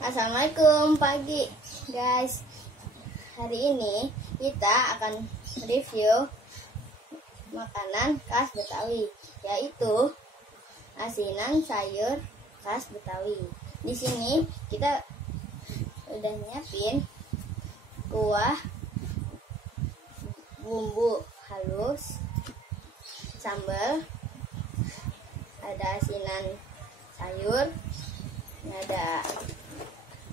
Assalamualaikum pagi guys. Hari ini kita akan review makanan khas Betawi, yaitu asinan sayur khas Betawi. Di sini kita udah nyiapin kuah, bumbu halus, sambal, ada asinan sayur, ada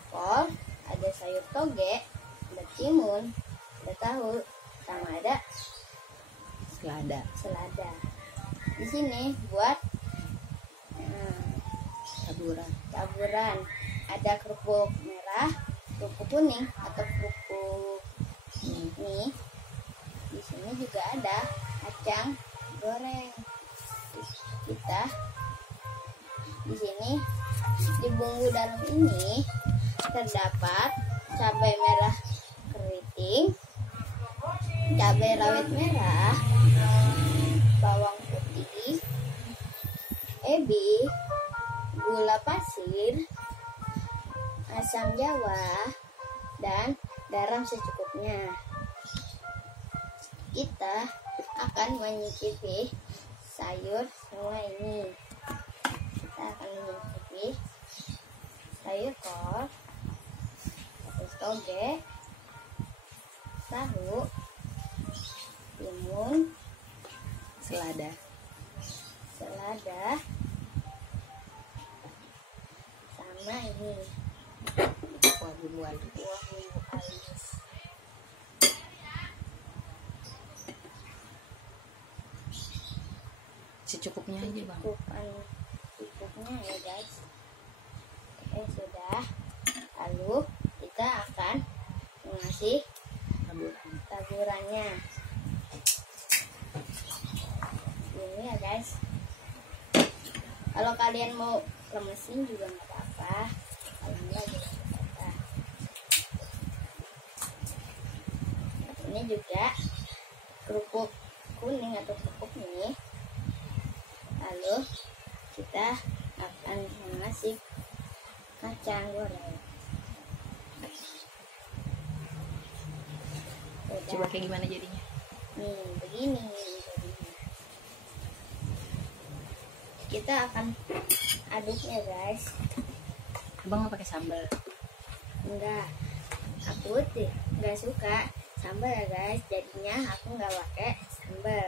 kol, ada sayur toge, ada timun, ada tahu, sama ada selada. Di sini buat taburan. Ada kerupuk merah, kerupuk kuning atau kerupuk mie. Di sini juga ada kacang goreng. Kita di sini di bumbu dalam ini terdapat cabai merah keriting, cabai rawit merah, bawang putih, ebi, gula pasir, asam jawa, dan garam secukupnya. Kita akan menyicipi sayur semua ini. Kita akan menyicipi sayur kol, terus toge, tahu, timun, selada, sama ini kuah bumbu halus. Secukupnya aja bang. Cukupnya ya guys. Oke, sudah. Lalu kita akan mengasih taburannya. Ini ya guys. Kalau kalian mau lemesin juga nggak apa-apa. Kalau enggak juga nggak apa-apa. Ini juga kerupuk kuning atau kerupuk mie. Lalu kita akan mengasih kacang goreng. Coba kayak gimana jadinya? Nih, begini jadinya. Kita akan aduknya guys. Abang nggak pakai sambal? Enggak, aku nggak suka sambal ya guys. Jadinya aku nggak pakai sambal.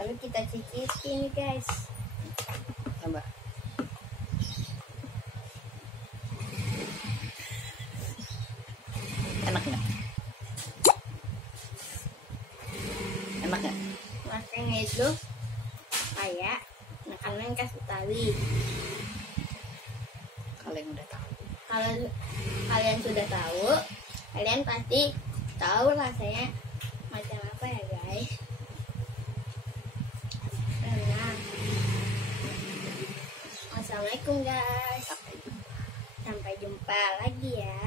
Lalu kita cicipi nih guys. Coba. Enak nggak? Enak nggak? Makanya itu kayak makanan khas Betawi. Kalau yang udah tahu. Kalau kalian sudah tahu, kalian pasti tahu rasanya macam apa ya guys. Nah, assalamualaikum guys. Sampai jumpa lagi ya.